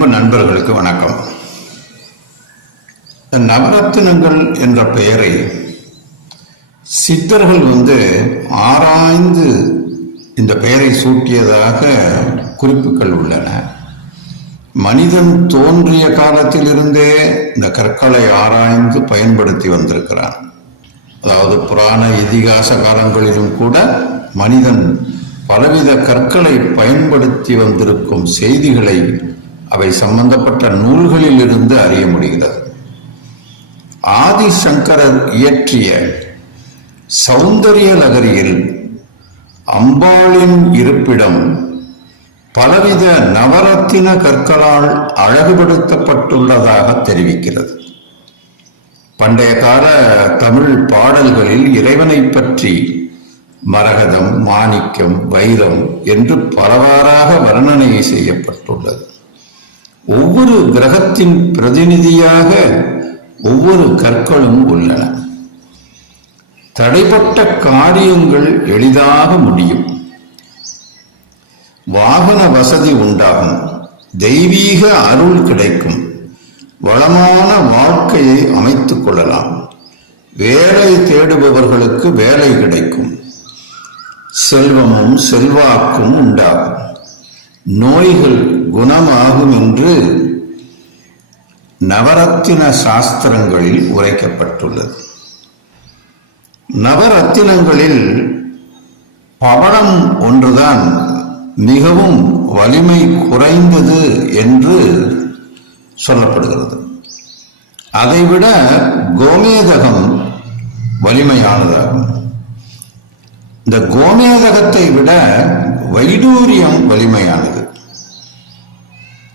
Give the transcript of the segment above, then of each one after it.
அன்பு நண்பர்களுக்கு வணக்கம். இந்த நவரத்தினங்கள் என்ற பெயரை சித்தர்கள் வந்து ஆராய்ந்து இந்த பெயரை சூட்டியதாக குறிப்புகள் உள்ளன. மனிதன் தோன்றிய காலத்திலிருந்தே இந்த கற்களை ஆராய்ந்து பயன்படுத்தி வந்திருக்கிறான். அதாவது புராண இதிகாச காலங்களிலும் கூட மனிதன் பலவித கற்களை பயன்படுத்தி வந்திருக்கும் செய்திகளை அவை சம்பந்தப்பட்ட நூல்களில் இருந்து அறிய முடிகிறது. ஆதிசங்கரர் இயற்றிய சௌந்தரிய நகரியில் அம்பாளின் இருப்பிடம் பலவித நவரத்தின கற்களால் அழகுபடுத்தப்பட்டுள்ளதாக தெரிவிக்கிறது. பண்டைய கால தமிழ் பாடல்களில் இறைவனை பற்றி மரகதம் மாணிக்கம் வைரம் என்று பலவாறாக வர்ணனை செய்யப்பட்டுள்ளது. ஒவ்வொரு கிரகத்தின் பிரதிநிதியாக ஒவ்வொரு கற்களும் உள்ளன. தடைப்பட்ட காரியங்கள் எளிதாக முடியும். வாகன வசதி உண்டாகும். தெய்வீக அருள் கிடைக்கும். வளமான வாழ்க்கையை அமைத்துக் கொள்ளலாம். வேலை தேடுபவர்களுக்கு வேலை கிடைக்கும். செல்வமும் செல்வாக்கும் உண்டாகும். நோய்கள் குணமாகும் என்று நவரத்தின சாஸ்திரங்களில் உரைக்கப்பட்டுள்ளது. நவரத்தினங்களில் பவளம் ஒன்றுதான் மிகவும் வலிமை குறைந்தது என்று சொல்லப்படுகிறது. அதைவிட கோமேதகம் வலிமையானதாகும். இந்த கோமேதகத்தை விட வைடூரியம் வலிமையானது.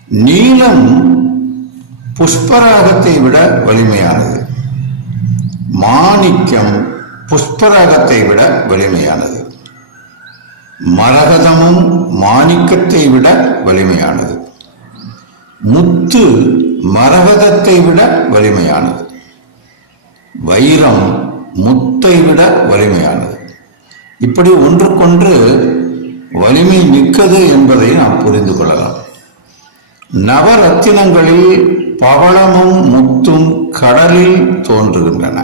நீலம் புஷ்பராகத்தை விட வலிமையானது. மாணிக்கம் புஷ்பராகத்தை விட வலிமையானது. மரகதமும் மாணிக்கத்தை விட வலிமையானது. முத்து மரகதத்தை விட வலிமையானது. வைரம் முத்தை விட வலிமையானது. இப்படி ஒன்றுக்கொன்று வலிமை மிக்கது என்பதை நாம் புரிந்து கொள்ளலாம். நவரத்தினங்களில் பவளமும் முத்தும் கடலில் தோன்றுகின்றன.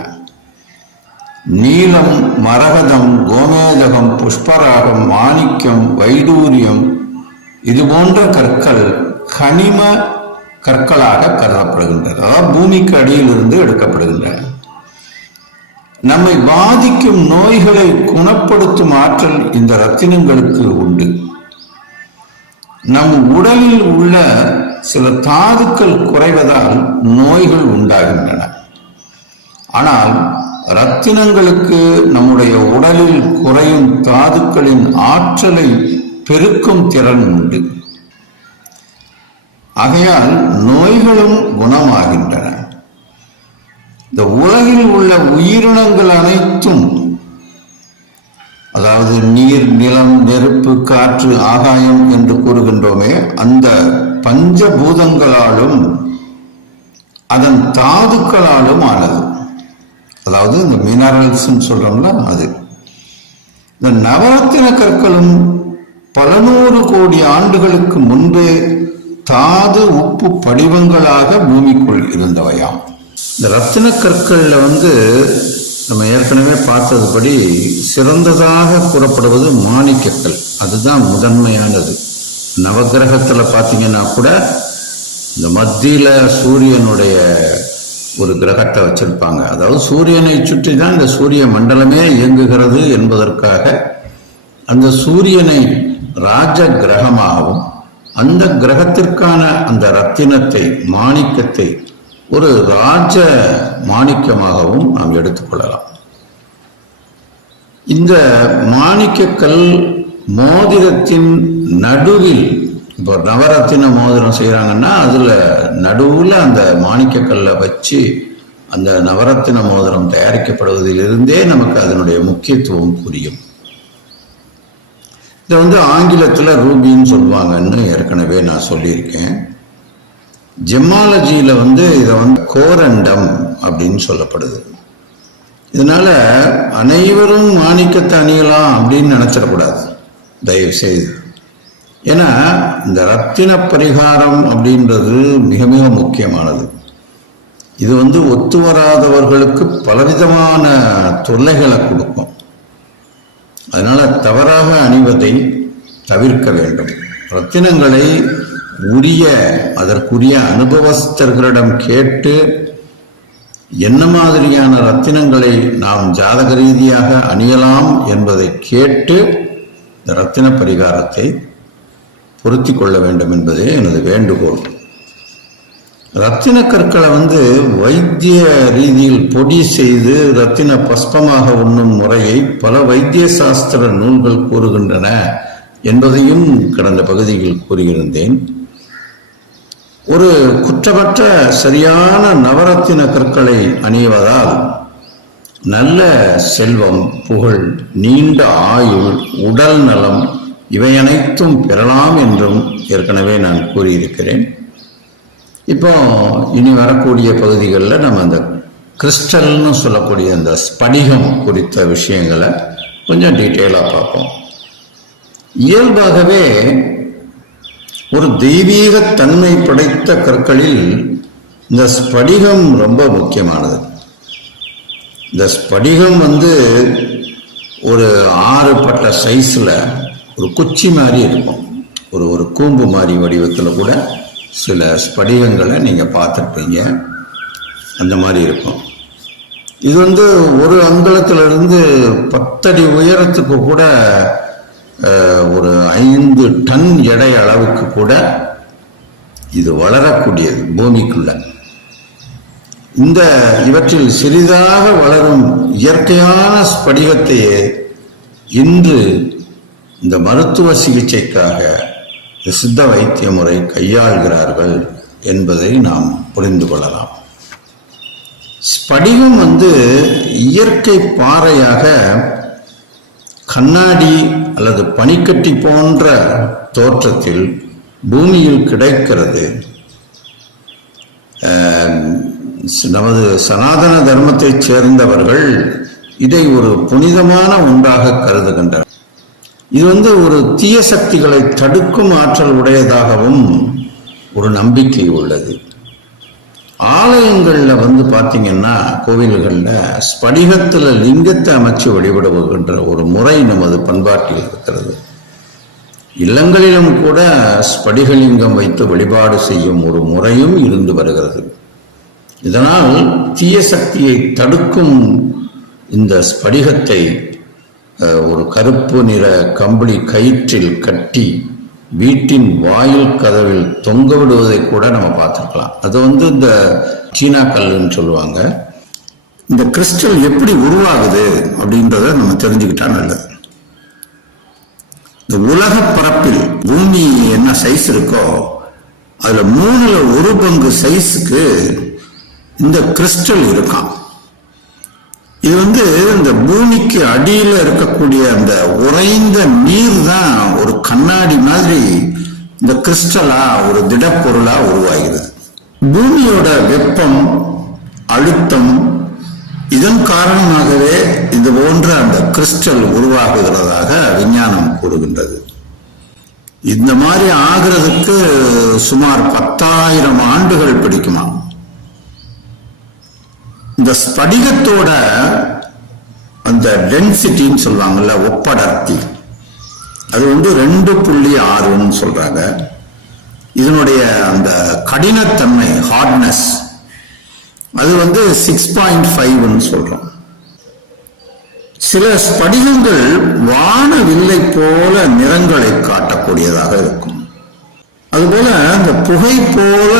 நீலம் மரகதம் கோமேதகம் புஷ்பராகம் மாணிக்கம் வைடூரியம் இது போன்ற கற்கள் கனிம கற்களாக கருதப்படுகின்றன. அதாவது பூமிக்கு அடியிலிருந்து எடுக்கப்படுகின்றன. நம்மை பாதிக்கும் நோய்களை குணப்படுத்தும் ஆற்றல் இந்த ரத்தினங்களுக்கு உண்டு. நம் உடலில் உள்ள சில தாதுக்கள் குறைவதால் நோய்கள் உண்டாகின்றன. ஆனால் ரத்தினங்களுக்கு நம்முடைய உடலில் குறையும் தாதுக்களின் ஆற்றலை பெருக்கும் திறன் உண்டு. ஆகையால் நோய்களும் குணமாகின்றன. இந்த உலகில் உள்ள உயிரினங்கள் அனைத்தும் அதாவது நீர் நிலம் நெருப்பு காற்று ஆகாயம் என்று கூறுகின்றோமே அந்த பஞ்சபூதங்களாலும் அதன் தாதுக்களாலும் ஆனது. அதாவது இந்த மினரல்ஸ் சொல்றோம்ல அது. இந்த நவரத்தின கற்களும் பல நூறு கோடி ஆண்டுகளுக்கு முன்பே தாது உப்பு படிவங்களாக பூமிக்குள் இருந்தவையாம். இந்த ரத்தின கற்களில் வந்து நம்ம ஏற்கனவே பார்த்ததுபடி சிறந்ததாக கூறப்படுவது மாணிக்கக்கல். அதுதான் முதன்மையானது. நவகிரகத்தில் பார்த்தீங்கன்னா கூட இந்த மத்தியில் சூரியனுடைய ஒரு கிரகத்தை வச்சிருப்பாங்க. அதாவது சூரியனை சுற்றி தான் இந்த சூரிய மண்டலமே இயங்குகிறது என்பதற்காக அந்த சூரியனை ராஜ கிரகமாகவும் அந்த கிரகத்திற்கான அந்த ரத்தினத்தை மாணிக்கத்தை ஒரு ராஜ மாணிக்கமாகவும் நாம் எடுத்துக்கொள்ளலாம் இந்த மாணிக்கக்கல் மோதிரத்தின் நடுவில் இப்போ நவரத்தின மோதிரம் செய்கிறாங்கன்னா அதில் நடுவில் அந்த மாணிக்கக்கல்லை வச்சு அந்த நவரத்தின மோதிரம் தயாரிக்கப்படுவதிலிருந்தே நமக்கு அதனுடைய முக்கியத்துவம் புரியும். இதை வந்து ஆங்கிலத்தில் ரூபின்னு சொல்லுவாங்கன்னு ஏற்கனவே நான் சொல்லியிருக்கேன். ஜெமாலஜியில் வந்து இதை வந்து கோரண்டம் அப்படின்னு சொல்லப்படுது. இதனால அனைவரும் மாணிக்கத்தை அணியலாம் அப்படின்னு நினச்சிடக்கூடாது. தயவு செய்து ஏன்னா இந்த ரத்தின பரிகாரம் அப்படின்றது மிக மிக முக்கியமானது. இது வந்து ஒத்து வராதவர்களுக்கு பலவிதமான தொல்லைகளை கொடுக்கும். அதனால் தவறாக அணிவதை தவிர்க்க வேண்டும். ரத்தினங்களை உரிய அதற்குரிய அனுபவஸ்தர்களிடம் கேட்டு என்ன மாதிரியான ரத்தினங்களை நாம் ஜாதக ரீதியாக அணியலாம் என்பதை கேட்டு இந்த ரத்தின பரிகாரத்தை பொருத்தி கொள்ள வேண்டும் என்பதே எனது வேண்டுகோள். ரத்தின கற்களை வந்து வைத்திய ரீதியில் பொடி செய்து ரத்தின பஸ்பமாக உண்ணும் முறையை பல வைத்திய சாஸ்திர நூல்கள் கூறுகின்றன என்பதையும் கடந்த பகுதியில் கூறியிருந்தேன். ஒரு குற்றமற்ற சரியான நவரத்தின கற்களை அணிவதால் நல்ல செல்வம் புகழ் நீண்ட ஆயுள் உடல் நலம் இவை அனைத்தும் பெறலாம் என்றும் ஏற்கனவே நான் கூறியிருக்கிறேன். இப்போ இனி வரக்கூடிய பகுதிகளில் நம்ம அந்த கிறிஸ்டல்னு சொல்லக்கூடிய அந்த ஸ்படிகம் குறித்த விஷயங்களை கொஞ்சம் டீட்டெயிலாக பார்ப்போம். இயல்பாகவே ஒரு தெய்வீக தன்மை படைத்த கற்களில் இந்த ஸ்படிகம் ரொம்ப முக்கியமானது. இந்த ஸ்படிகம் வந்து ஒரு ஆறு பட்ட சைஸில் ஒரு குச்சி மாதிரி இருக்கும். ஒரு ஒரு கூம்பு மாதிரி வடிவத்தில் கூட சில ஸ்படிகங்களை நீங்கள் பார்த்துருப்பீங்க. அந்த மாதிரி இருக்கும். இது வந்து ஒரு அங்குலத்திலிருந்து பத்தடி உயரத்துக்கு கூட ஒரு ஐந்து டன் எடை அளவுக்கு கூட இது வளரக்கூடியது பூமிக்குள்ள. இந்த இவற்றில் சிறிதாக வளரும் இயற்கையான ஸ்படிகத்தையே இன்று இந்த மருத்துவ சிகிச்சைக்காக சித்த வைத்திய முறை கையாள்கிறார்கள் என்பதை நாம் புரிந்து கொள்ளலாம். ஸ்படிகம் வந்து இயற்கை பாறையாக கண்ணாடி அல்லது பனிக்கட்டி போன்ற தோற்றத்தில் பூமியில் கிடைக்கிறது அஹ், நமது சனாதன தர்மத்தைச் சேர்ந்தவர்கள் இதை ஒரு புனிதமான ஒன்றாக கருதுகின்றனர். இது வந்து ஒரு தீய சக்திகளை தடுக்கும் ஆற்றல் உடையதாகவும் ஒரு நம்பிக்கை உள்ளது. ஆலயங்களில் வந்து பார்த்தீங்கன்னா கோவில்களில் ஸ்படிகத்தில் லிங்கத்தை அமைச்சு வழிபடுவதுன்ற ஒரு முறை நமது பண்பாட்டில் இருக்கிறது. இல்லங்களிலும் கூட ஸ்படிகலிங்கம் வைத்து வழிபாடு செய்யும் ஒரு முறையும் இருந்து வருகிறது. இதனால் தீய சக்தியை தடுக்கும் இந்த ஸ்படிகத்தை ஒரு கருப்பு நிற கம்பளி கயிற்றில் கட்டி வீட்டின் வாயில் கதவில் தொங்க விடுவதை கூட நம்ம பார்த்துருக்கலாம். அது வந்து இந்த சீனா கல்லுன்னு சொல்லுவாங்க. இந்த கிறிஸ்டல் எப்படி உருவாகுது அப்படின்றத நம்ம தெரிஞ்சுக்கிட்டா நல்லது. இந்த உலக பரப்பில் பூமி என்ன சைஸ் இருக்கோ அதுல மூணுல ஒரு பங்கு சைஸுக்கு இந்த கிறிஸ்டல் இருக்கான் இது வந்து இந்த பூமிக்கு அடியில் இருக்கக்கூடிய அந்த உறைந்த நீர் தான் ஒரு கண்ணாடி மாதிரி இந்த கிறிஸ்டலா ஒரு திடப்பொருளா உருவாகிறது. பூமியோட வெப்பம் அழுத்தம் இதன் காரணமாகவே இது போன்ற அந்த கிறிஸ்டல் உருவாகுகிறதாக விஞ்ஞானம் கூறுகின்றது. இந்த மாதிரி ஆகிறதுக்கு சுமார் பத்தாயிரம் ஆண்டுகள் பிடிக்குமா இந்த ஸ்படிகத்தோட அந்த டென்சிட்டின்னு சொல்லுவாங்கல்ல ஒப்படர்த்தி. அது வந்து ரெண்டு புள்ளி ஆறுன்னு சொல்றாங்க. இதனுடைய அந்த கடினத்தன்மை ஹார்ட்னஸ் அது வந்து சிக்ஸ் பாயிண்ட் ஃபைவ்னு சொல்றோம். சில ஸ்படிகங்கள் வானவில்லை போல நிறங்களை காட்டக்கூடியதாக இருக்கும். அதுபோல அந்த புகை போல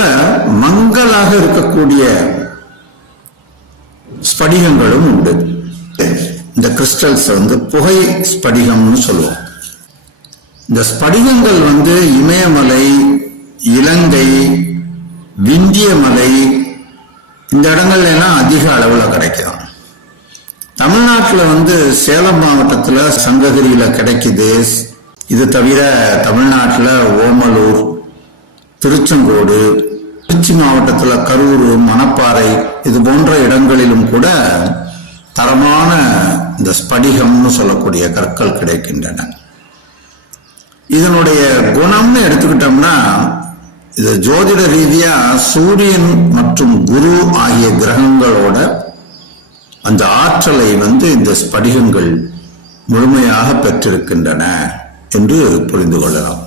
மங்கலாக இருக்கக்கூடிய ஸ்படிகங்களும் உண்டு. இந்த கிறிஸ்டல்ஸ் வந்து புகை ஸ்படிகம்னு சொல்லுவோம். இந்த ஸ்படிகங்கள் வந்து இமயமலை இலங்கை விந்திய மலை இந்த இடங்கள்ல எல்லாம் அதிக அளவில் கிடைக்கும். தமிழ்நாட்டில் வந்து சேலம் மாவட்டத்தில் சங்ககிரியில் கிடைக்குது. இது தவிர தமிழ்நாட்டில் ஓமலூர் திருச்செங்கோடு திருச்சி மாவட்டத்தில் கரூர் மணப்பாறை இது போன்ற இடங்களிலும் கூட தரமான இந்த ஸ்படிகம்னு சொல்லக்கூடிய கற்கள் கிடைக்கின்றன. இதனுடைய குணம்னு எடுத்துக்கிட்டோம்னா இது ஜோதிட ரீதியா சூரியன் மற்றும் குரு ஆகிய கிரகங்களோட அந்த ஆற்றலை வந்து இந்த ஸ்படிகங்கள் முழுமையாக பெற்றிருக்கின்றன என்று புரிந்து கொள்ளலாம்.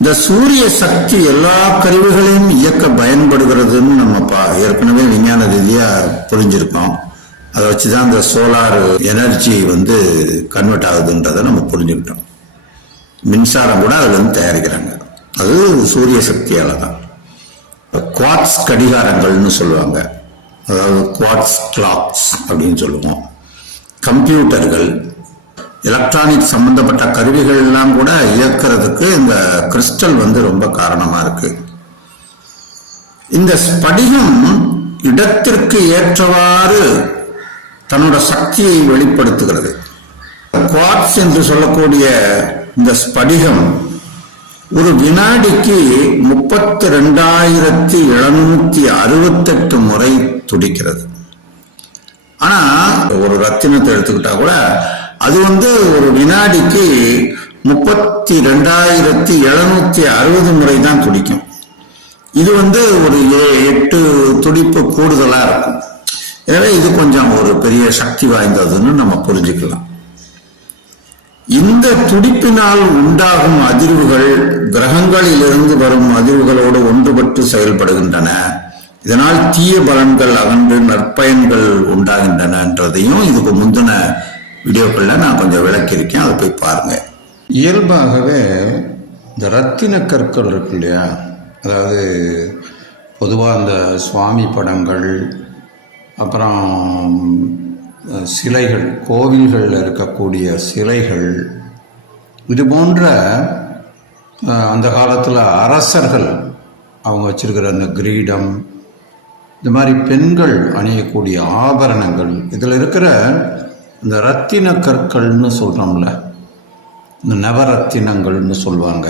இந்த சூரிய சக்தி எல்லா கருவிகளையும் இயக்க பயன்படுகிறதுன்னு நம்ம பா- ஏற்கனவே விஞ்ஞான ரீதியா புரிஞ்சிருக்கோம். அதை வச்சுதான் இந்த சோலார் எனர்ஜி வந்து கன்வெர்ட் ஆகுதுன்றதை நம்ம புரிஞ்சுக்கிட்டோம். மின்சாரம் கூட அதுல இருந்து தயாரிக்கிறாங்க. அது சூரிய சக்தியால தான் குவாட்ஸ் கடிகாரங்கள்னு சொல்லுவாங்க. அதாவது குவாட்ஸ் கிளாக்ஸ் அப்படின்னு சொல்லுவோம். கம்ப்யூட்டர்கள் எலக்ட்ரானிக் சம்பந்தப்பட்ட கருவிகள் எல்லாம் கூட இயக்கிறதுக்கு இந்த கிறிஸ்டல் வந்து ரொம்ப காரணமா இருக்கு. இந்த ஸ்படிகம் இடத்திற்கு ஏற்றவாறு தன்னோட சக்தியை வெளிப்படுத்துகிறது. குவாட்ஸ் என்று சொல்லக்கூடிய இந்த ஸ்படிகம் ஒரு வினாடிக்கு முப்பத்தி ரெண்டாயிரத்தி எழுநூத்தி அறுபத்தெட்டு முறை துடிக்கிறது. ஆனா ஒரு ரத்தினத்தை எடுத்துக்கிட்டா கூட அது வந்து ஒரு வினாடிக்கு முப்பத்தி ரெண்டாயிரத்தி எழுநூத்தி அறுபது முறை தான் துடிக்கும். இது வந்து ஒரு ஏ- எட்டு துடிப்பு கூடுதலா இருக்கும். எனவே இது கொஞ்சம் ஒரு பெரிய சக்தி வாய்ந்ததுன்னு நம்ம புரிஞ்சுக்கலாம். இந்த துடிப்பினால் உண்டாகும் அதிர்வுகள் கிரகங்களிலிருந்து வரும் அதிர்வுகளோடு ஒன்றுபட்டு செயல்படுகின்றன. இதனால் தீய பலன்கள் அகன்று நற்பயன்கள் உண்டாகின்றனன்றதையும் இதுக்கு முந்தின வீடியோக்களில் நான் கொஞ்சம் விளக்கியிருக்கேன் அதை போய் பாருங்கள் இயல்பாகவே இந்த ரத்தின கற்கள் இருக்கு இல்லையா? அதாவது பொதுவாக அந்த சுவாமி படங்கள் அப்புறம் சிலைகள் கோவில்களில் இருக்கக்கூடிய சிலைகள் இது போன்ற அந்த காலத்தில் அரசர்கள் அவங்க வச்சுருக்கிற அந்த கிரீடம் இந்த மாதிரி பெண்கள் அணியக்கூடிய ஆபரணங்கள் இதில் இருக்கிற இந்த ரத்தின கற்கள்னு சொல்கிறோம்ல இந்த நவரத்தினங்கள்னு சொல்லுவாங்க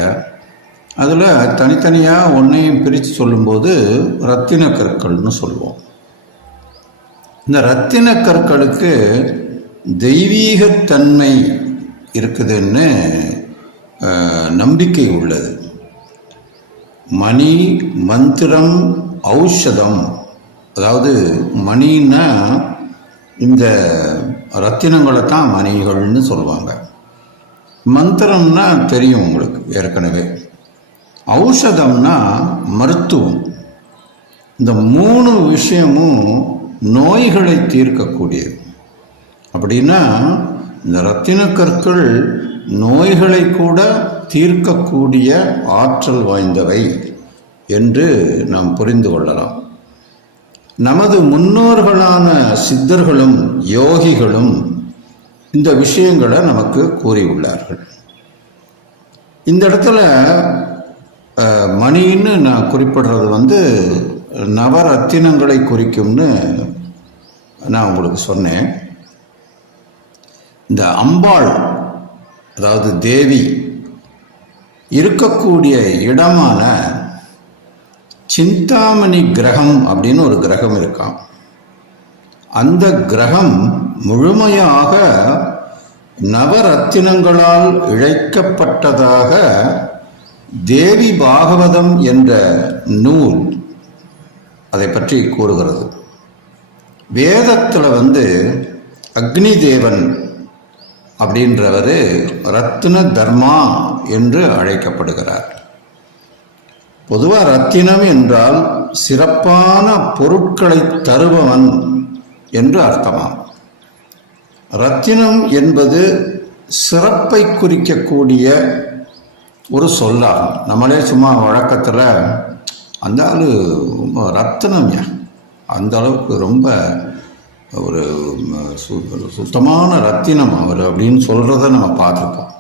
அதில் தனித்தனியாக ஒன்றையும் பிரித்து சொல்லும்போது ரத்தின கற்கள்னு சொல்லுவோம் இந்த ரத்தின கற்களுக்கு தெய்வீகத்தன்மை இருக்குதுன்னு நம்பிக்கை உள்ளது. மணி மந்திரம் ஔஷதம். அதாவது மணின்னா இந்த ரத்தினங்களை தான் மணிகள்னு சொல்லுவாங்க. மந்திரம்னா தெரியும் உங்களுக்கு ஏற்கனவே. ஔஷதம்னா மருத்துவம். இந்த மூணு விஷயமும் நோய்களை தீர்க்கக்கூடியது. அப்படின்னா இந்த ரத்தின கற்கள் நோய்களை கூட தீர்க்கக்கூடிய ஆற்றல் வாய்ந்தவை என்று நாம் புரிந்து கொள்ளலாம். நமது முன்னோர்களான சித்தர்களும் யோகிகளும் இந்த விஷயங்களை நமக்கு கூறியுள்ளார்கள். இந்த இடத்துல மணின்னு நான் குறிப்பிடுறது வந்து நவரத்தினங்களை குறிக்கும்னு நான் உங்களுக்கு சொன்னேன். இந்த அம்பாள் அதாவது தேவி இருக்கக்கூடிய இடமான சிந்தாமணி கிரகம் அப்படின்னு ஒரு கிரகம் இருக்காம். அந்த கிரகம் முழுமையாக நவரத்தினங்களால் இழைக்கப்பட்டதாக தேவி பாகவதம் என்ற நூல் அதை பற்றி கூறுகிறது. வேதத்தில் வந்து அக்னி தேவன் அப்படின்றவர் ரத்ன தர்மா என்று அழைக்கப்படுகிறார். பொதுவாக ரத்தினம் என்றால் சிறப்பான பொருட்களை தருபவன் என்று அர்த்தமாம். ரத்தினம் என்பது சிறப்பை குறிக்கக்கூடிய ஒரு சொல்லாகும். நம்மளே சும்மா வழக்கத்தில் அந்த ஆளு ரொம்ப ரத்தினம்யா அந்த அளவுக்கு ரொம்ப ஒரு சு- சுத்தமான ரத்தினம் அவர் அப்படின்னு சொல்கிறத நம்ம பார்த்துருக்கோம்.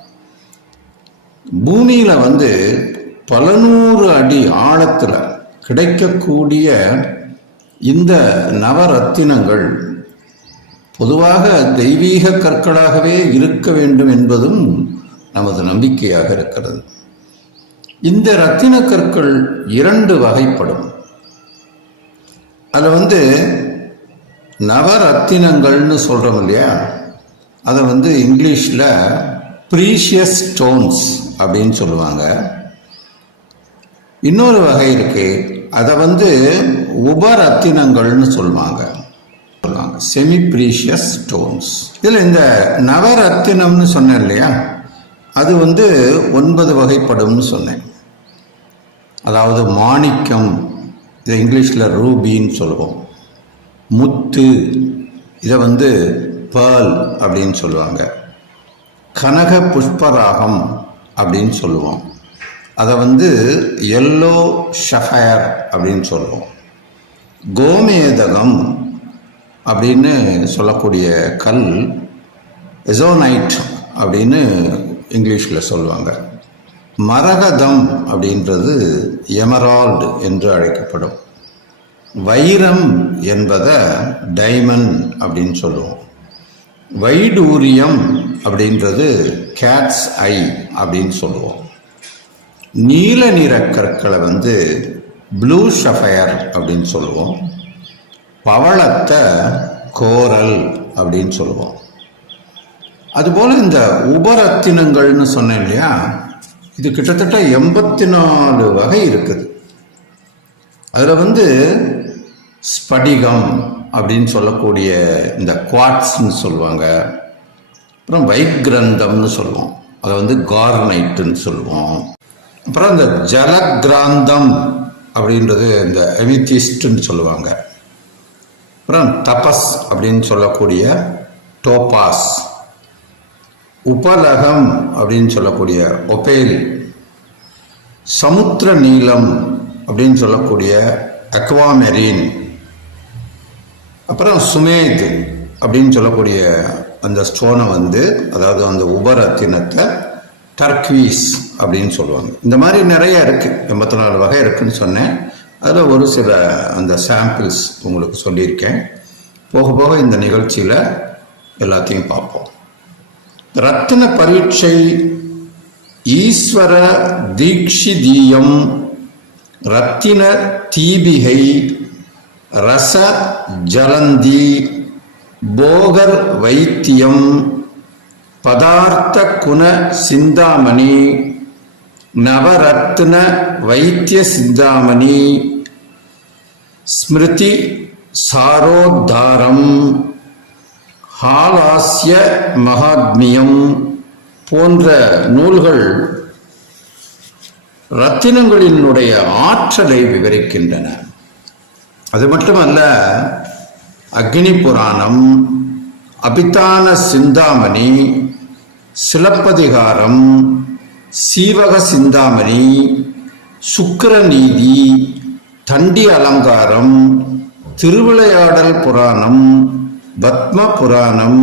பூமியில் வந்து பல நூறு அடி ஆழத்தில் கிடைக்கக்கூடிய இந்த நவரத்தினங்கள் பொதுவாக தெய்வீக கற்களாகவே இருக்க வேண்டும் என்பதும் நமது நம்பிக்கையாக இருக்கிறது. இந்த ரத்தின கற்கள் இரண்டு வகைப்படும். அதில் வந்து நவரத்தினங்கள்னு சொல்கிறோம் இல்லையா? அதை வந்து இங்கிலீஷில் ப்ரீஷியஸ் ஸ்டோன்ஸ் அப்படின்னு சொல்லுவாங்க. இன்னொரு வகை இருக்கு. அதை வந்து உபரத்தினங்கள்னு சொல்லுவாங்க சொல்லுவாங்க செமி ப்ரீஷியஸ் ஸ்டோன்ஸ் இதில் இந்த நவரத்தினம்னு சொன்னேன் இல்லையா? அது வந்து ஒன்பது வகைப்படும்னு சொன்னேன். அதாவது மாணிக்கம் இதை இங்கிலீஷில் ரூபின்னு சொல்லுவோம். முத்து இதை வந்து பேர்ல் அப்படின்னு சொல்லுவாங்க. கனக புஷ்பராகம் அப்படின்னு சொல்லுவோம். அதை வந்து எல்லோ ஷஃபயர் அப்படின்னு சொல்லுவோம். கோமேதகம் அப்படின்னு சொல்லக்கூடிய கல் எசோனைட் அப்படின்னு இங்கிலீஷில் சொல்லுவாங்க. மரகதம் அப்படின்றது எமரால்டு என்று அழைக்கப்படும். வைரம் என்பதை டைமண்ட் அப்படின்னு சொல்லுவோம். வைடூரியம் அப்படின்றது கேட்ஸ் ஐ அப்படின்னு சொல்லுவோம். நீல நிற கற்களை வந்து ப்ளூ ஷஃபயர் அப்படின்னு சொல்லுவோம். பவளத்தை கோரல் அப்படின்னு சொல்லுவோம். அதுபோல் இந்த உபரத்தினங்கள்னு சொன்னேன் இல்லையா? இது கிட்டத்தட்ட எண்பத்தி நாலு வகை இருக்குது. அதில் வந்து ஸ்படிகம் அப்படின்னு சொல்லக்கூடிய இந்த குவாட்ஸ்ன்னு சொல்லுவாங்க. அப்புறம் வைக்ரந்தம்னு சொல்லுவோம். அதை வந்து கார்னைட்டுன்னு சொல்லுவோம். அப்புறம் இந்த ஜலகிராந்தம் அப்படின்றது இந்த எமித்திஸ்ட்னு சொல்லுவாங்க. அப்புறம் தபஸ் அப்படின்னு சொல்லக்கூடிய டோபாஸ். உபலகம் அப்படின்னு சொல்லக்கூடிய ஒபேல். சமுத்திர நீளம் அப்படின்னு சொல்லக்கூடிய அக்வாமெரீன். அப்புறம் சுமேத் அப்படின்னு சொல்லக்கூடிய அந்த ஸ்டோனை வந்து அதாவது அந்த உபரத்தினத்தை டர்க்வீஸ் அப்படின்னு சொல்லுவாங்க. இந்த மாதிரி நிறைய இருக்குது எண்பத்தி நாலு வகை இருக்குன்னு சொன்னேன். அதில் ஒரு சில அந்த சாம்பிள்ஸ் உங்களுக்கு சொல்லியிருக்கேன். போக போக இந்த நிகழ்ச்சியில் எல்லாத்தையும் பார்ப்போம். ரத்தின பரீட்சை ஈஸ்வர தீக்ஷிதீயம் ரத்தின தீபிகை ரச ஜலந்தி போகர் வைத்தியம் பதார்த்த குண சிந்தாமணி நவரத்ன வைத்திய சிந்தாமணி ஸ்மிருதி சாரோத்தாரம் ஹாலாஸ்ய மகாத்மியம் போன்ற நூல்கள் ரத்தினங்களினுடைய ஆற்றலை விவரிக்கின்றன. அது மட்டுமல்ல அக்னி புராணம் அபிதான சிந்தாமணி சிலப்பதிகாரம் சீவக சிந்தாமணி சுக்கரநீதி தண்டி அலங்காரம் திருவிளையாடல் புராணம் பத்ம புராணம்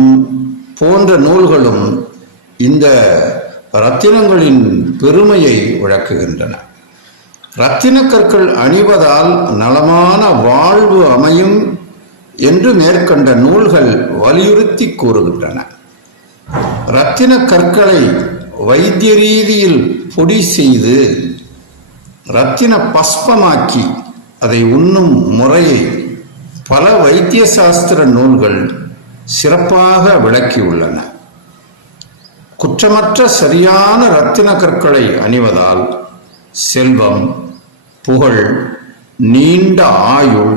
போன்ற நூல்களும் இந்த ரத்தினங்களின் பெருமையை விளக்குகின்றன. ரத்தின கற்கள் அணிவதால் நலமான வாழ்வு அமையும் என்று மேற்கண்ட நூல்கள் வலியுறுத்தி கூறுகின்றன. ரத்தின கற்களை வைத்திய ரீதியில் பொடி செய்து ரத்தின பஸ்பமாக்கி அதை உண்ணும் முறையை பல வைத்திய சாஸ்திர நூல்கள் சிறப்பாக விளக்கியுள்ளன. குற்றமற்ற சரியான இரத்தின கற்களை அணிவதால் செல்வம் புகழ் நீண்ட ஆயுள்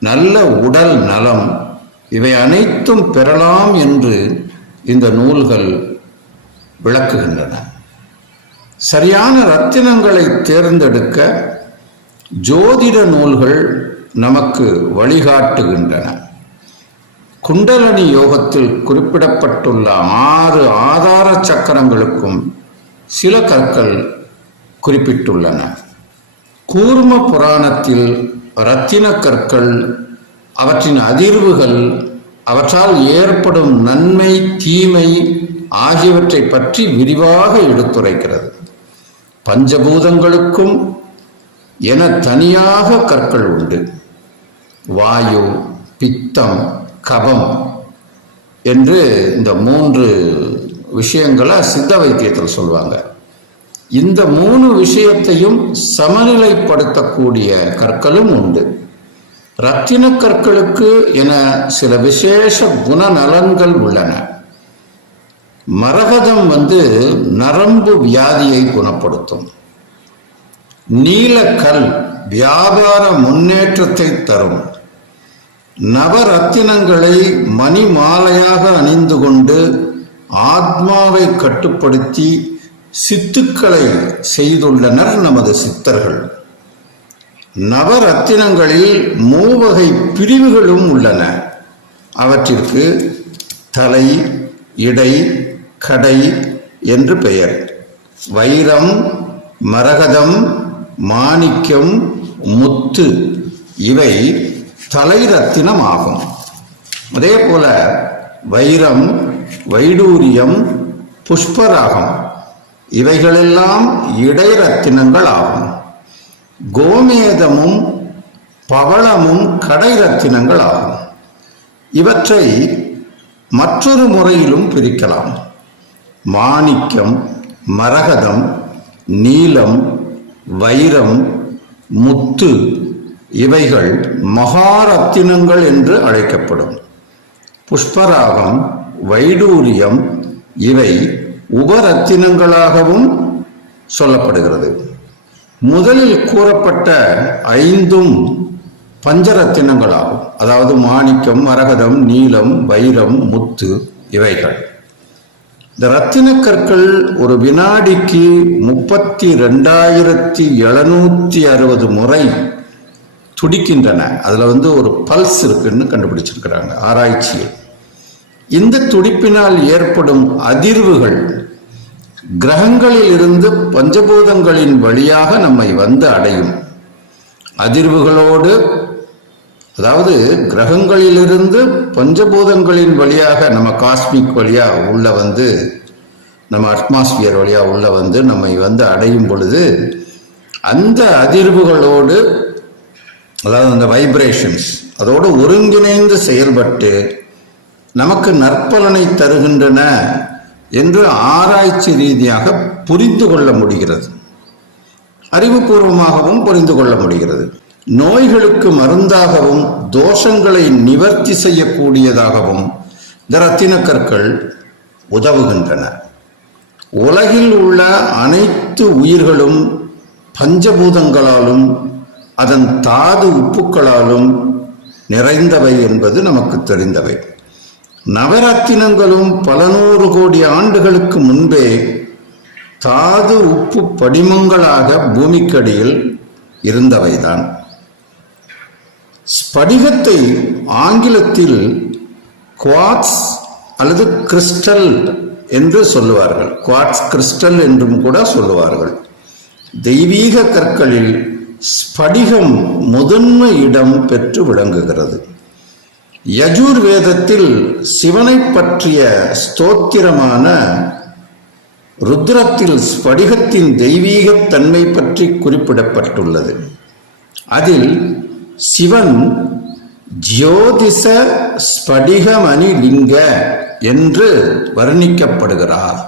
நல்ல உடல் நலம் இவை அனைத்தும் பெறலாம் என்று இந்த நூல்கள் விளக்குகின்றன. சரியான ரத்தினங்களை தேர்ந்தெடுக்க ஜோதிட நூல்கள் நமக்கு வழிகாட்டுகின்றன. குண்டலனி யோகத்தில் குறிப்பிடப்பட்டுள்ள ஆறு ஆதார சக்கரங்களுக்கும் சில கற்கள் குறிப்பிட்டுள்ளன. கூர்ம புராணத்தில் இரத்தின கற்கள் அவற்றின் அதிர்வுகள் அவற்றால் ஏற்படும் நன்மை தீமை ஆகியவற்றை பற்றி விரிவாக எடுத்துரைக்கிறது. பஞ்சபூதங்களுக்கும் என தனியாக கற்கள் உண்டு. வாயு பித்தம் கபம் என்று இந்த மூன்று விஷயங்களை சித்த வைத்தியத்தில் சொல்லுவாங்க இந்த மூணு விஷயத்தையும் சமநிலைப்படுத்தக்கூடிய கற்களும் உண்டு. ரத்தின கற்களுக்கு என சில விசேஷ குணநலன்கள் உள்ளன. மரகதம் வந்து நரம்பு வியாதியை குணப்படுத்தும். நீலக்கல் வியாபார முன்னேற்றத்தை தரும். நவரத்தினங்களை மணி மாலையாக அணிந்து கொண்டு ஆத்மாவை கட்டுப்படுத்தி சித்துக்களை செய்துள்ளனர் நமது சித்தர்கள். நவரத்தினங்களில் மூவகை பிரிவுகளும் உள்ளன. அவற்றிற்கு தலை இடை கடை என்று பெயர். வைரம் மரகதம் மாணிக்கம் முத்து இவை தலை ரத்தினம் ஆகும் அதே போல வைரம் வைடூரியம் புஷ்பராகம் இவைகளெல்லாம் இடை ரத்தினங்கள் ஆகும் கோமேதமும் பவளமும் கடை ரத்தினங்கள் ஆகும் இவற்றை மற்றொரு முறையிலும் பிரிக்கலாம். மாணிக்கம் மரகதம் நீலம் வைரம் முத்து இவைகள் மகாரத்தினங்கள் என்று அழைக்கப்படும். புஷ்பராகம் வைடூரியம் இவை உபரத்தினங்களாகவும் சொல்லப்படுகிறது. முதலில் கூறப்பட்ட ஐந்தும் பஞ்சரத்தினங்களாகும் அதாவது மாணிக்கம் மரகதம் நீலம் வைரம் முத்து இவைகள். இந்த ரத்தின கற்கள் ஒரு வினாடிக்கு முப்பத்தி ரெண்டாயிரத்தி எழுநூத்தி அறுபது முறை துடிக்கின்றன. அதில் வந்து ஒரு பல்ஸ் இருக்குன்னு கண்டுபிடிச்சிருக்கிறாங்க ஆராய்ச்சியில். இந்த துடிப்பினால் ஏற்படும் அதிர்வுகள் கிரகங்களில் இருந்து பஞ்சபூதங்களின் வழியாக நம்மை வந்து அடையும். அதிர்வுகளோடு அதாவது கிரகங்களிலிருந்து பஞ்சபூதங்களின் வழியாக நம்ம காஸ்மிக் வழியாக உள்ள வந்து நம்ம அட்மாஸ்பியர் வழியாக உள்ள வந்து நம்மை வந்து அடையும் பொழுது அந்த அதிர்வுகளோடு அதாவது அந்த வைப்ரேஷன்ஸ் அதோடு ஒருங்கிணைந்து செயல்பட்டு நமக்கு நற்பலனை தருகின்றன. என்று ஆராய்ச்சி ரீதியாக புரிந்து கொள்ள முடிகிறது. அறிவுபூர்வமாகவும் புரிந்து கொள்ள முடிகிறது. நோய்களுக்கு மருந்தாகவும் தோஷங்களை நிவர்த்தி செய்யக்கூடியதாகவும் இந்த ரத்தின கற்கள் உதவுகின்றன. உலகில் உள்ள அனைத்து உயிர்களும் பஞ்சபூதங்களாலும் அதன் தாது உப்புக்களாலும் நிறைந்தவை என்பது நமக்கு தெரிந்தவை. நவரத்தினங்களும் பல நூறு கோடி ஆண்டுகளுக்கு முன்பே தாது உப்பு படிமங்களாக பூமிக்கடியில் இருந்தவைதான். ஸ்படிகத்தை ஆங்கிலத்தில் குவாட்ஸ் அல்லது கிறிஸ்டல் என்று சொல்லுவார்கள். குவாட்ஸ் கிறிஸ்டல் என்றும் கூட சொல்லுவார்கள். தெய்வீக கற்களில் ஸ்படிகம் முதன்மை இடம் பெற்று விளங்குகிறது. யஜூர் வேதத்தில் சிவனை பற்றிய ஸ்தோத்திரமான ருத்ரத்தில் ஸ்படிகத்தின் தெய்வீகத் தன்மை பற்றி குறிப்பிடப்பட்டுள்ளது. அதில் சிவன் ஜோதிஷ ஸ்படிகமணி லிங்க என்று வர்ணிக்கப்படுகிறார்.